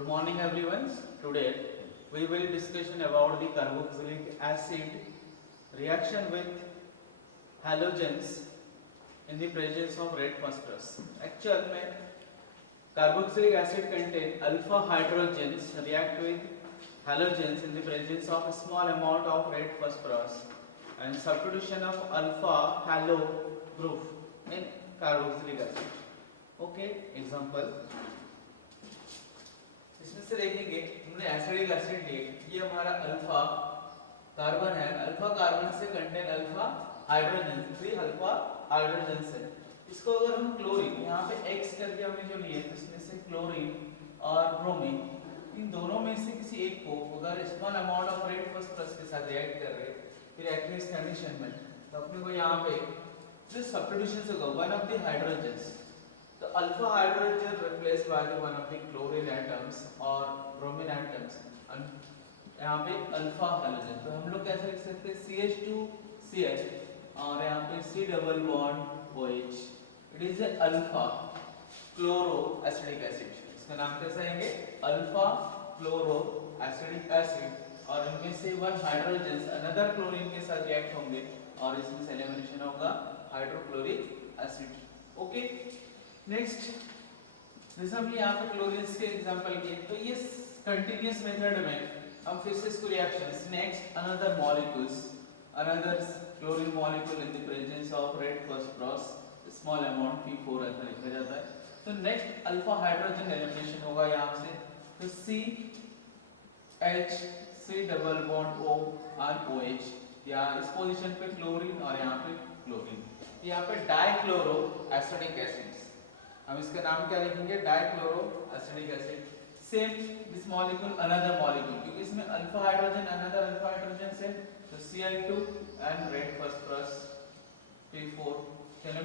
Good morning everyone. Today we will discussion about the carboxylic acid reaction with halogens in the presence of red phosphorus. Actual में carboxylic acid contain alpha hydrogens react with halogens in the presence of a small amount of red phosphorus and substitution of alpha halo group in carboxylic acid. Okay, example. इसमें से देखेंगे हमने acidic acid लिए, ये हमारा alpha carbon है, alpha carbon से contain alpha hydrogen, 3 alpha hydrogen से। इसको अगर हम क्लोरीन, यहाँ पे X करके हमने जो लिए तो इसमें से क्लोरीन और ब्रोमीन, इन दोनों में से किसी एक को अगर small amount of red phosphorus के साथ रिएक्ट कर रहे फिर एक्वियस कंडीशन में, तो अपने को यहाँ पे जो सब्स्टिट्यूशन होगा वन ऑफ द हाइड्रोजन्स, तो alpha hydrogen replace by the one of the chlorine atoms और ब्रोमीन एटम्स, यहाँ पे अल्फा हाइड्रोजन। तो हम लोग कैसे लिख सकते हैं CH2Cl और यहाँ पे C double bond OH, it is a alpha chloro acidic acid. इसका नाम कैसे आएंगे? अल्फा क्लोरो एसिडिक एसिड, और इनमें से वन हाइड्रोजन अनदर क्लोरीन के साथ रिएक्ट होंगे और इसमें से एलिमिनेशन होगा हाइड्रोक्लोरिक एसिड। ओके, नेक्स्ट जैसे हमने यहाँ पे क्लोरीन्स के एग्जांपल किए, तो ये कंटिन्यूअस मेथड में हम फिर से इसको reactions, next another molecules, another chlorine molecule in the presence of red phosphorus small amount P4 ऐसा लिखा जाता है। तो नेक्स्ट अल्फा हाइड्रोजन एलिमिनेशन होगा यहाँ से, तो CH C double bond O और OH, या इस पोजीशन पे क्लोरीन और यहाँ पे क्लोरीन, यहाँ पे डाइक्लोरो एसिडिक एसिड, हम इसका नाम क्या लिखेंगे? Dichloro acidic acid. Same this molecule another molecule, क्योंकि इसमें alpha hydrogen another alpha hydrogen से, तो Cl2 and red phosphorus P4 in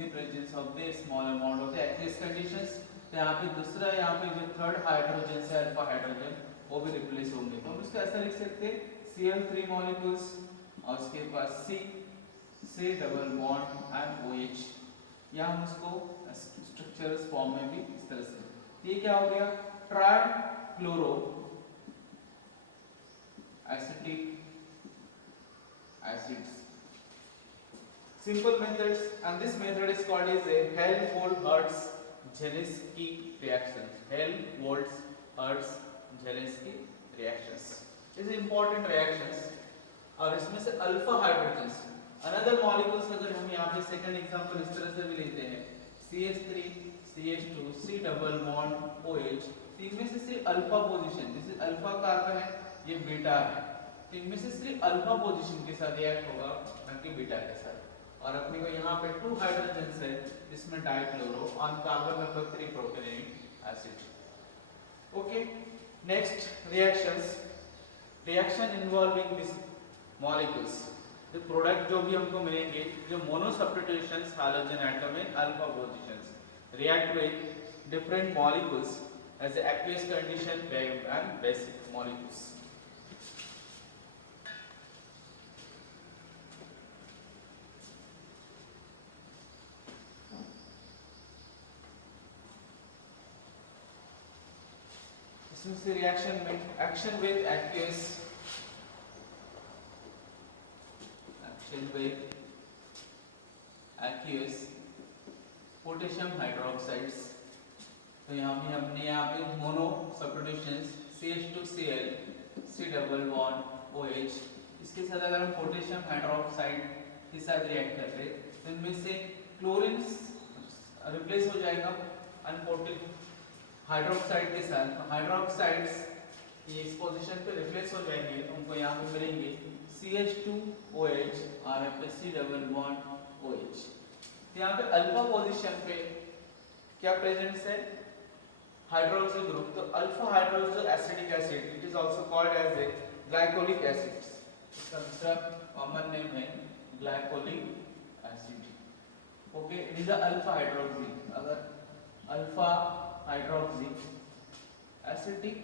the presence of the small amount of the aqueous conditions. तो यहाँ पे दूसरा, यहाँ पे जो थर्ड हाइड्रोजन से अल्फा हाइड्रोजन वो भी रिप्लेस होंगे, तो हम इसको ऐसा लिख सकते हैं Cl3 मॉलिक्यूल्स और उसके पास C double bond and OH, या हम उसको स्ट्रक्चरल फॉर्म में भी इस तरह से, ये क्या हो गया? Trichloro acetic acids. Simple methods, and this method is called as a Helmholtz-Zielinski reaction. Helmholtz-Zielinski reactions. These are important reactions, और इसमें से अल्फा हाइड्रोजन्स अनदर मॉलिक्यूल्स, अगर हम यहाँ पे सेकंड एग्जांपल इस तरह से भी लेते हैं CH3 CH2 C double bond OH, तो इनमें से सिर्फ अल्फा पोजीशन, जैसे अल्फा कार्बन है ये बीटा है, तो इनमें से सिर्फ अल्फा पोजीशन के साथ रिएक्ट होगा न कि बीटा के साथ। और अपने को यहाँ पे 2 हाइड्रोजन्स है, इसमें डाइक्लोरो और carbon number 3 propanoic acid. Okay, next reaction involving this molecules, तो प्रोडक्ट जो भी हमको मिलेंगे, जो mono substitutions hydrogen atom in alpha positions react with different molecules as aqueous condition and basic molecules. इसमें से रिएक्शन में action with aqueous, with aqueous potassium hydroxides, तो यहाँ पे हमने यहाँ पे mono substitutions CH2Cl C double bond OH, इसके साथ अगर हम पोटेशियम हाइड्रोक्साइड के साथ रिएक्ट कर रहे तो इनमें से क्लोरीन रिप्लेस हो जाएगा अनपोटेड हाइड्रोक्साइड के साथ, तो हाइड्रोक्साइड्स ये इस पोजीशन पे रिप्लेस हो जाएंगे, तो हमको यहाँ पे मिलेंगे CH2OH और यहाँ पे C डबल बॉन्ड OH। यहाँ पे अल्फा पोजीशन पे क्या प्रेजेंट है? हाइड्रोक्सिल ग्रुप, तो alpha hydroxyl acidic acid, it is also called as a glycolic acid, इसका दूसरा कॉमन नेम है glycolic acid. Okay, it is alpha hydroxy, अगर alpha hydroxy acidic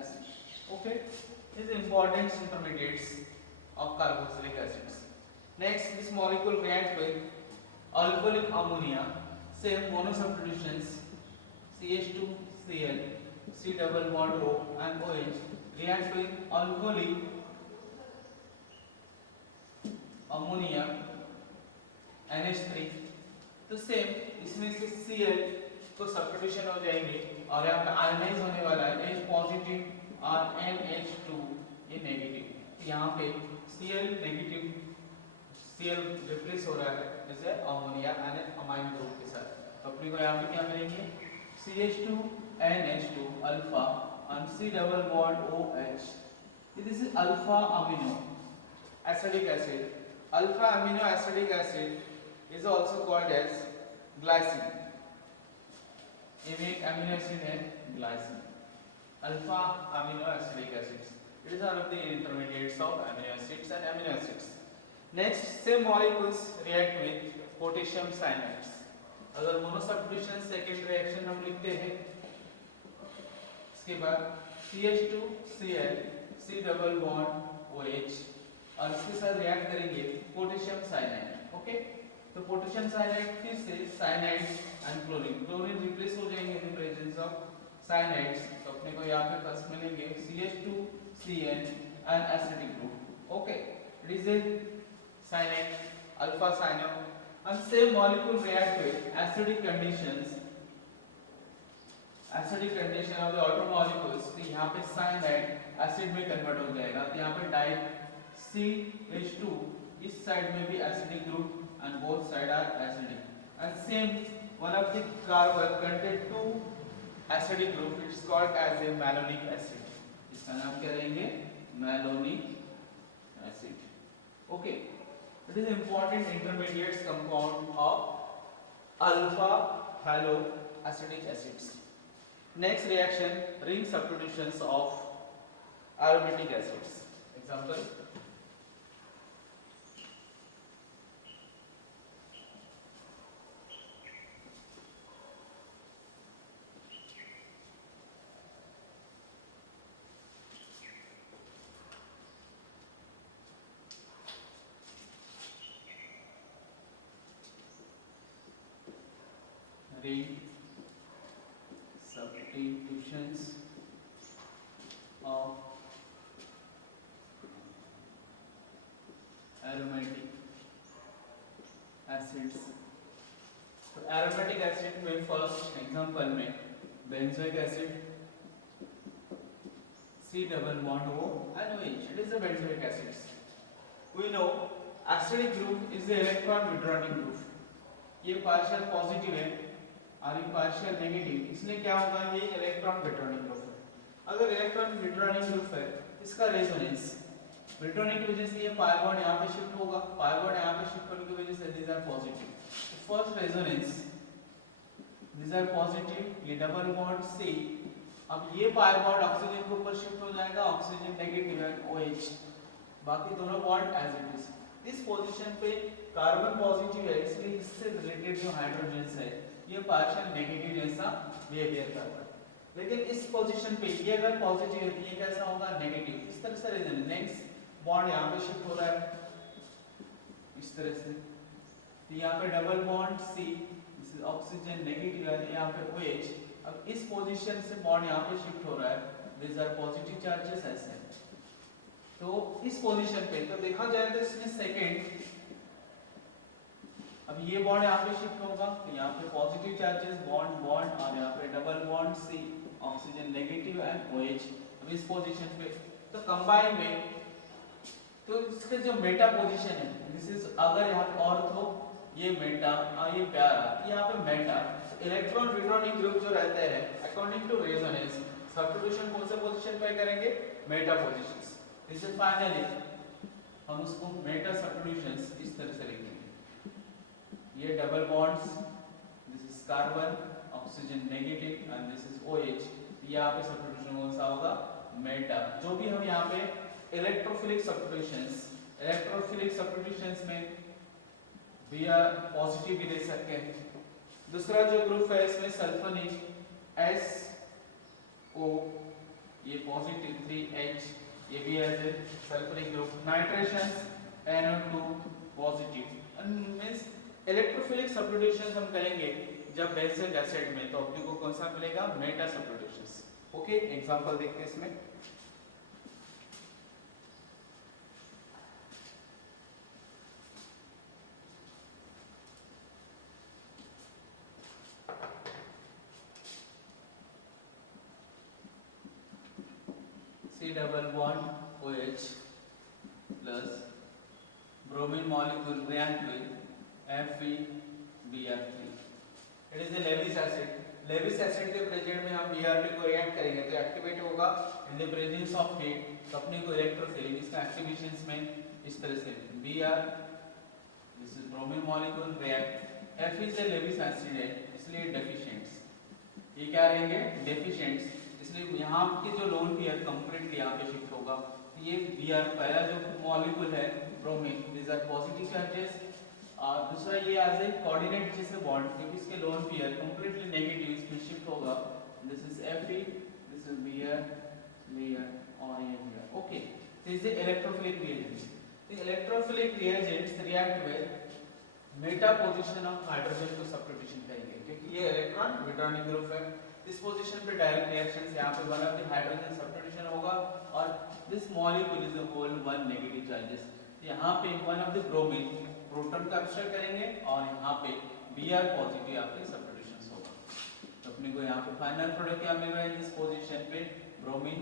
acid. Okay, these important intermediates of carboxylic acids. Next, this molecule reacts with alcoholic ammonia, same mono substitutions CH2Cl C double bond O and OH react with alcoholic ammonia NH3, तो same इसमें से Cl तो substitution हो जाएंगे और यहाँ पे ionise होने वाला है H पॉजिटिव और NH2 ये नेगेटिव। यहाँ पे Cl नेगेटिव, Cl रिप्लेस हो रहा है जैसे अमोनिया अमाइन ग्रुप के साथ, तो अपने को यहाँ पे क्या मिलेंगे CH2 NH2 alpha and C double bond OH. This is alpha amino acidic acid. Alpha amino acidic acid is also called as glycine. ये भी एक amino acid है glycine. Alpha amino acidic acids. It is one of the intermediates of amino acids and amino acids. Next, same molecules react with potassium cyanides. अगर mono substitution second reaction हम लिखते हैं, इसके बाद CH2Cl C double bond OH और इसके साथ react करेंगे पोटेशियम साइनाइड। ओके, तो पोटेशियम साइनाइड फिर से cyanide and chlorine, chlorine replace हो जाएंगे इन प्रेजेंस ऑफ साइनाइड्स, तो अपने को यहाँ पे फर्स्ट मिलेंगे CH2Cl and acidic group. Okay, it is a cyanide alpha cyano, and same molecule react with acidic condition of the outer molecules, तो यहाँ पे cyanide एसिड में कन्वर्ट हो जाएगा, तो यहाँ पे डाई CH2 इस साइड में भी acidic group and both side are acidic, and same one of the carbon contain two acidic group, it is called as a malonic acid, इसका नाम क्या रहेंगे malonic acid। okay, it is important intermediates compound of alpha haloacidic acids। next reaction, ring substitutions of aromatic acids। example, ring substitutions of aromatic acids। तो aromatic acid में first example में benzoic acid C double bond O and OH, it is a benzoic acid। we know acidic group is the electron withdrawing group, ये partial positive है और ये partial negative, इसलिए क्या होगा ये इलेक्ट्रॉन विड्रॉइंग ग्रुप है। अगर इलेक्ट्रॉन विड्रॉइंग ग्रुप है इसका रेजोनेंस विड्रॉइंग की वजह से ये पाई बॉन्ड यहां पे शिफ्ट होगा, पाई बॉन्ड यहां पे शिफ्ट होने की वजह से this are positive, first resonance this are positive, ये डबल बॉन्ड C, अब ये पाई बॉन्ड ऑक्सीजन के ऊपर शिफ्ट हो जाएगा, ऑक्सीजन नेगेटिव है OH, बाकी दोनों बॉन्ड एज इट इज। इस पोजीशन पे कार्बन पॉजिटिव है इसलिए इससे रिलेटेड जो हाइड्रोजन है ये पार्शियल नेगेटिव जैसा बिहेवियर करता है, लेकिन इस पोजीशन पे ये अगर पॉजिटिव है तो ये कैसा होगा नेगेटिव, इस तरह से रीजन नेक्स्ट बॉन्ड यहां पे शिफ्ट हो रहा है इस तरह से, तो यहां पे double bond C, this is oxygen negative है, यहां पे OH, अब इस पोजीशन से बॉन्ड यहां पे शिफ्ट हो रहा है, दिस आर पॉजिटिव चार्जेस ऐसे, तो इस पोजीशन पे तो देखा जाए तो इसमें सेकंड, अब ये बॉन्ड यहाँ पे शिफ्ट होगा तो यहाँ पे पॉजिटिव चार्जेस बॉन्ड बॉन्ड और यहाँ पे double bond C, oxygen negative and OH, अब इस पोजीशन पे तो कंबाइन में तो इसके जो मेटा पोजीशन है दिस इज, अगर यहाँ पे ऑर्थो ये मेटा और ये पैरा, यहाँ पे मेटा, इलेक्ट्रॉन विड्रॉइंग ग्रुप जो रहते हैं अकॉर्डिंग टू रेजोनेंस सब्स्टिट्यूशन कौन से पोजीशन पे करेंगे Meta positions, this is finally हम उसको मेटा सब्स्टिट्यूशंस इस तरह से लिखेंगे, ये double bonds this is carbon oxygen negative and this is OH, यहाँ पे सब्स्टिट्यूशन कौन सा होगा मेटा। जो भी हम यहाँ पे इलेक्ट्रोफिलिक सब्स्टिट्यूशंस में भी पॉजिटिव भी दे सकते हैं। दूसरा जो ग्रुप है इसमें सल्फोनिक SO, ये पॉजिटिव 3H, ये भी as a sulphonic group, nitration NO2 positive, means electrophilic substitutions हम करेंगे जब बेंजोइक एसिड में, तो अपने को कौन सा मिलेगा मेटा सब्स्टिट्यूशंस, ओके, एग्जांपल देखते हैं इसमें। C11OH plus bromine molecule react with FeBr3. It is a Lewis acid. Lewis acid के प्रेजेंट में हम Br2 को रिएक्ट करेंगे तो एक्टिवेट होगा in the presence of heat, तो अपने को इलेक्ट्रोफिलिक इसका एक्टिवेशंस में इस तरह से Br, this is bromine molecule react, F is a Lewis acid है इसलिए डेफिशिएंट्स, ये क्या रहेंगे डेफिशिएंट्स, इसलिए यहाँ की जो लोन पेयर कंप्लीटली यहाँ पे शिफ्ट होगा, ये Br पहला जो मॉलिक्यूल है bromine, this are positive charges, और दूसरा ये एज ए कोऑर्डिनेट जैसे बॉन्ड क्योंकि इसके लोन पेयर कंप्लीटली नेगेटिव इसमें शिफ्ट होगा, this is Fe, this is Br, और ये Br, ओके। तो is electrophilic reagents, the electrophilic reagents react with meta position of hydrogen को substitution करेंगे क्योंकि ये इलेक्ट्रॉन विटर्निंग ग्रुप है, इस पोजीशन पे डायरेक्ट रिएक्शंस यहाँ पे one of the hydrogen substitution होगा और this molecule is a whole one negative charges, यहाँ पे one of the bromine proton का अपस्ट्रैक्ट करेंगे और यहाँ पे Br पॉजिटिव यहाँ पे सब्स्टिट्यूशन होगा, तो अपने को यहाँ पे फाइनल प्रोडक्ट क्या मिल रहा है इस पोजीशन पे bromine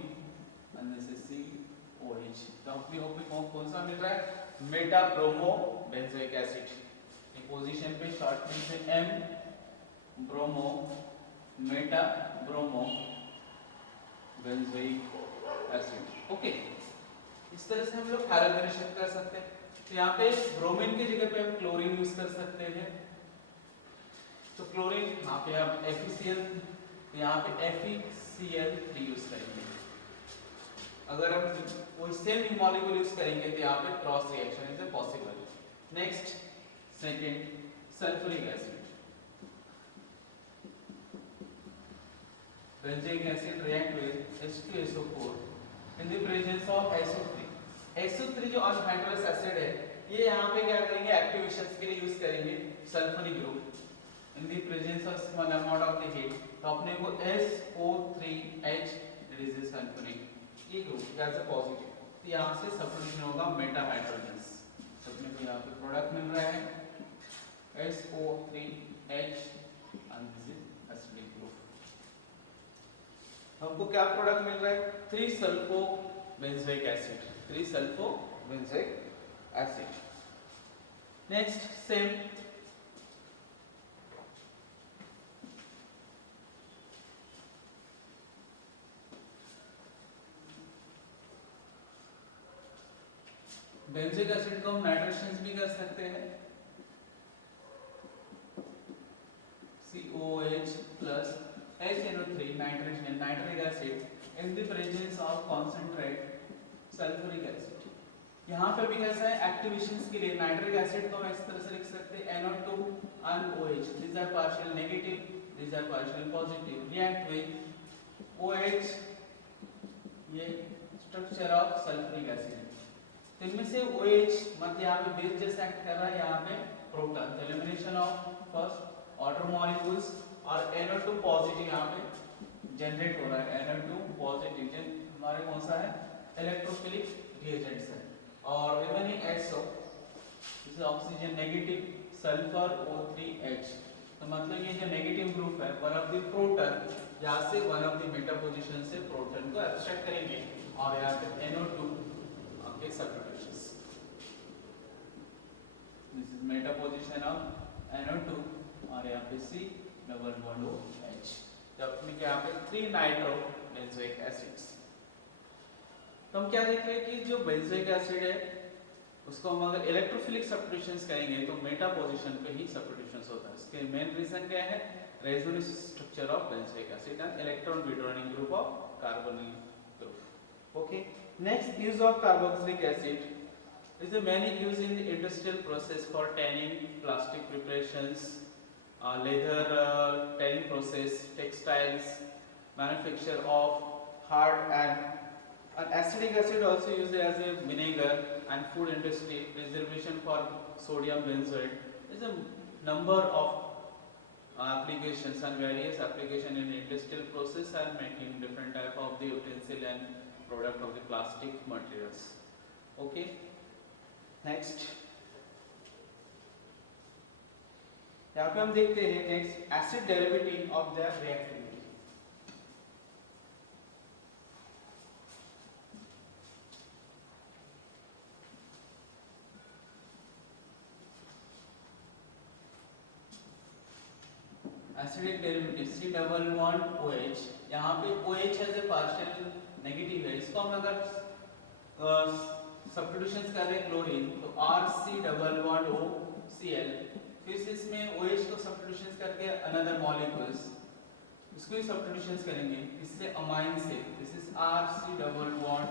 and this is COH, तो अपने को कौन सा मिल रहा है मेटा ब्रोमो बेंजोइक एसिड, ये पोजीशन पे शॉर्ट में से M bromo Meta bromo benzoic acid, okay. इस तरह से हम लोग हैलोजनेशन कर सकते हैं, तो यहाँ पे ब्रोमीन की जगह पे हम क्लोरीन यूज कर सकते हैं, तो क्लोरीन यहाँ पे हम FeCl, तो यहाँ पे FeCl3 यूज करेंगे, अगर हम वो सेम मॉलिक्यूल यूज करेंगे तो यहाँ पे cross reaction is possible. Next second sulphuric acid, benzoic acid react with H2SO4 in the presence of SO3, SO3 जो अनहाइड्रस एसिड है ये यहाँ पे क्या करेंगे एक्टिवेशंस के लिए यूज करेंगे sulphuric group in the presence of small amount of the heat, तो अपने को SO3H रिलीजेस सल्फ्यूरिक ये ग्रुप एज अ पॉजिटिव, तो यहाँ से सब्स्टिट्यूशन होगा मेटा हाइड्रोजन्स, तो अपने को यहाँ पे प्रोडक्ट मिल रहा है SO3H and this is acidic group, हमको क्या प्रोडक्ट मिल रहा है three sulpho benzoic acid, three sulpho benzoic acid. Next same benzoic acid को हम नाइट्रेशंस भी कर सकते हैं, COH plus HNO3 nitrogen nitric acid in the presence of concentrate sulfuric acid, यहाँ पे भी कैसा है एक्टिवेशंस के लिए नाइट्रिक एसिड को हम इस तरह से लिख सकते हैं NO2 and OH, these are partial negative, these are partial positive, react with OH, ये स्ट्रक्चर ऑफ सल्फ्यूरिक एसिड, तो इनमें से OH मतलब यहाँ पे बेस जैसा एक्ट कर रहा है, यहाँ पे proton, elimination of first order molecules, और NO2 पॉजिटिव यहाँ पे जनरेट हो रहा है, NO2 पॉजिटिव जो हमारे कौन सा है इलेक्ट्रोफिलिक रिएजेंट्स है, और इवन ही SO इसे ऑक्सीजन नेगेटिव सल्फर O3H, तो मतलब ये जो नेगेटिव ग्रुप है वन ऑफ द प्रोटॉन यहाँ से one of the Meta position से प्रोटॉन को एब्स्ट्रैक्ट करेंगे और यहाँ पे NO2 आपके substitutions, this is Meta position of NO2 और यहाँ पे C डबल बॉन्ड OH, जब अपने यहाँ पे 3 नाइट्रो बेंजोइक एसिड्स, तो हम क्या देख रहे हैं कि जो बेंजोइक एसिड है उसको हम अगर इलेक्ट्रोफिलिक सब्स्टिट्यूशंस करेंगे तो मेटा पोजीशन पे ही सब्स्टिट्यूशंस होता है, इसके मेन रीजन क्या है resonance structure of benzoic acid and electron withdrawing group of carbonyl group, okay. Next use of carboxylic acid is a many used in the industrial process for tanning, plastic preparations, leather tanning process, textiles, manufacture of hard and acetic acid also used as a vinegar and food industry, preservation for sodium benzoate. There is a number of applications and various application in industrial process and making different type of the utensil and product of the plastic materials. Okay, next यहाँ पे हम देखते हैं next acid derivative of the reactivity. Acidic derivative C double bond OH, यहाँ पे OH as a partial negative है, इसको हम अगर सब्स्टिट्यूशंस कर रहे हैं क्लोरीन तो RC डबल बॉन्ड OCl, फिर इसमें OH को सब्स्टिट्यूशंस करके अनदर मॉलिक्यूल्स इसको ही सब्स्टिट्यूशंस करेंगे इससे अमाइन से, this is RC double bond,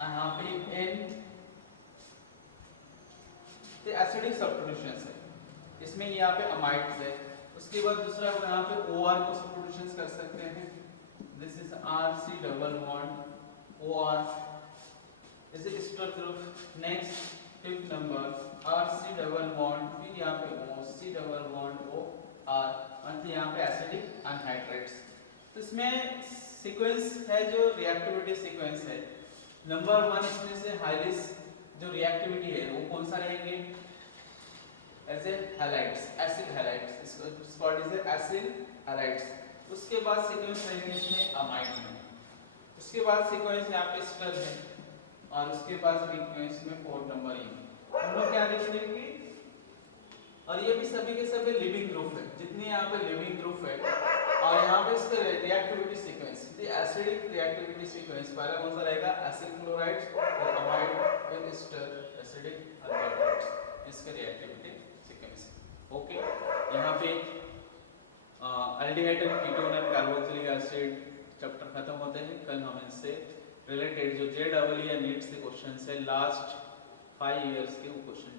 यहाँ पे N तो एसिडिक सब्स्टिट्यूशंस है, इसमें यहाँ पे अमाइड्स है. उसके बाद दूसरा यहाँ पे OR को सब्स्टिट्यूशंस कर सकते हैं, this is RC double bond OR is a ester group. Next fifth number RC double bond, फिर यहाँ पे OC डबल बॉन्ड OR, और यहाँ पे एसिडिक अनहाइड्रेट्स. तो इसमें सीक्वेंस है जो रिएक्टिविटी सीक्वेंस है. नंबर 1 इसमें से हाइलिस जो रिएक्टिविटी है वो कौन सा रहेंगे, as a halides, acid halides, इसको व्हाट इज एसिड हैलाइड्स. उसके बाद सीक्वेंस रहेंगे इसमें अमाइड में, उसके बाद सीक्वेंस यहाँ पे स्टर है, और उसके बाद सीक्वेंस में 4 नंबर ई. हम लोग क्या लिख लेंगे, और ये भी सभी के सभी लिविंग ग्रुप है, जितने यहाँ पे लिविंग ग्रुप है. और यहाँ पे इसका reactivity sequence, the acidic reactivity sequence पहला कौन सा रहेगा, एसिड क्लोराइड्स और amide with ester acidic hydroxides, इसका रिएक्टिविटी सीक्वेंस. ओके, यहाँ पे aldehyde and ketone and carboxylic acid chapter खत्म होते हैं. कल हम इससे रिलेटेड जो JEE या नीट से क्वेश्चन है लास्ट 5 इयर्स के वो क्वेश्चन